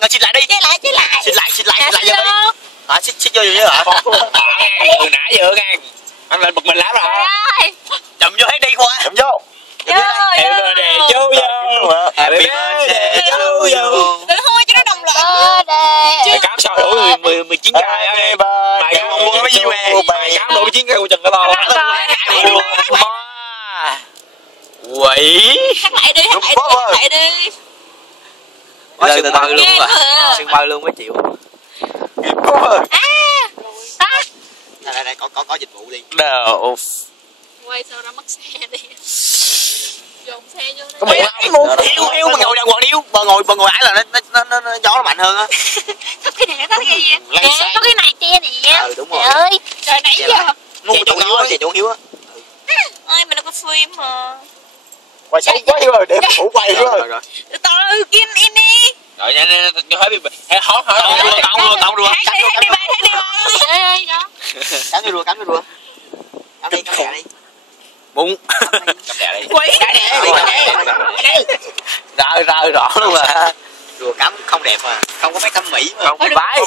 ngồi xịt lại đi. Xịt lại vô đi. Xịt vô nữa hả? Từ nãy giờ ngang. Anh lên bực mình lắm rồi. Chậm vô hết đi qua. Chậm vô. Happy birthday to you. Happy birthday to you. Đừng hôi cho nó đồng loạt. Mày cám sao đủ 19 cây á em. Mày cám không mua bao nhiêu nè. Mày cám đủ 19 cây của Trần cái to. Quỷ. Hát lại đi. Sương mơ luôn mà. Sương mơ luôn mới chịu. Đây có dịch vụ đi. Đâu. Quay sao ra mất xe đi. Dồn xe vô Có mẹ yêu mà ngồi đàng hoàng điêu. Bà ngồi ải là nó gió nó mạnh hơn á. Có cái này nó cái gì? Có cái này kia nè. Đúng rồi. Trời ơi, trời nãy giờ. Chạy chỗ hiếu á. Ơi mình đâu có phim mà. Quay xấu quá rồi, để phủ quay rồi. Từ từ kim in đi. Rồi nhanh hỏi đi. Hỏi Cộng rùa. Hát đi ba. Ê đó. Cắn cái rùa. Cắn đi. Bụng. Cắm đè đi. Quỷ. Rõ luôn mà. Rùa cắm không đẹp mà. Không có mấy thẩm mỹ mà. Không có bái.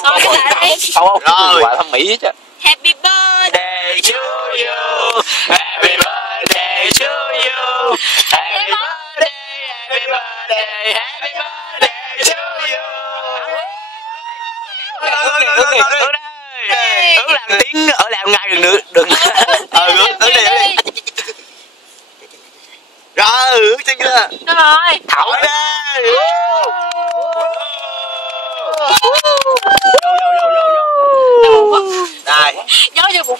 Không quà thẩm mỹ chứ. Happy birthday to you. Happy birthday to you. Happy birthday to you. Ước làm tiếng ở làm ngay đừng. Ước đi. Rồi, ước chân chưa? rồi. Thảo ra. Vô. Đây. Gió vô bụng.